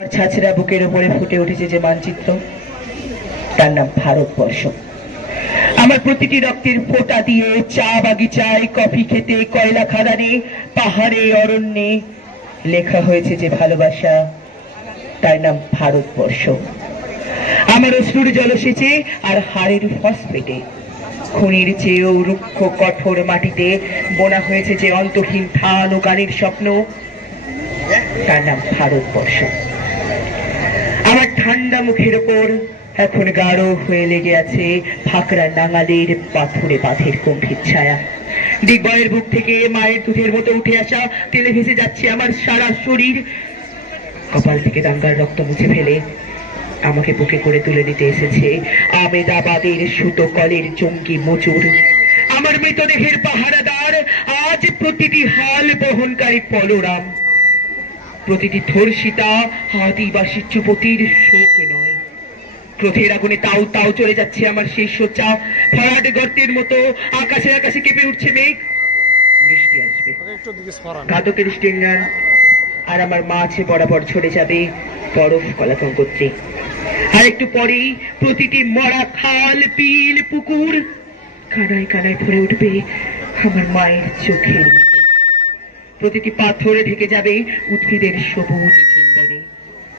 ছাছরা বুকের উপরে ফুটে উঠেছে যে মানচিত্র, তার নাম ভারতবর্ষ। আমার প্রতিটি রক্তের ফোঁটা দিয়ে চা বাগিচায়, কফি খেতে, কয়লা খাদানে, পাহাড়ে, অরণ্যে লেখা হয়েছে যে ভালোবাসা, তার নাম ভারতবর্ষ। আমার অশ্রুর জলসেচে আর হাড়ের ফসফেটে, খনির চেয়েও রুক্ষ কঠোর মাটিতে বোনা হয়েছে যে অন্তহীন ধান ও গানের স্বপ্ন, তার নাম ভারতবর্ষ। আমার ঠান্ডা মুখের ওপর এখন গাঢ় হয়ে লেগে আছে ফাঁকড়া নাঙালের পাথরে বাঁধের গম্ভীর ছায়া। দিগ্বয়ের বুক থেকে মায়ের দুধের মতো উঠে আসা তেলে ভেসে যাচ্ছে আমার সারা শরীর। কপাল থেকে দাঙ্গার রক্ত মুছে ফেলে আমাকে বুকে করে তুলে নিতে এসেছে আমেদাবাদের সুতো কলের জঙ্গি মজুর। আমার মৃতদেহের পাহারাদার আজ প্রতিটি হাল বহনকারী পলরাম, প্রতিটি ধর্ষিতা আদিবাসী যুবতীর শোক নয়। ক্রোধের আগুনে তাও তাও চলে যাচ্ছে আমার শেষ শয্যা। ভরাট গর্তের মতো আকাশে আকাশে কেঁপে উঠছে মেঘ। বৃষ্টি আসবে, ঘাতকের স্টিঙ্গার আর আমার মাঝে বরাবর ছড়ে যাবে বরফ কলাতঙ্ক করতে। আর একটু পরেই প্রতিটি মরা খাল, বিল, পুকুর কানায় কানায় ভরে উঠবে আমার মায়ের চোখের মতো। প্রতিটি পাথরে ঢেকে যাবে উদ্ভিদের সবুজ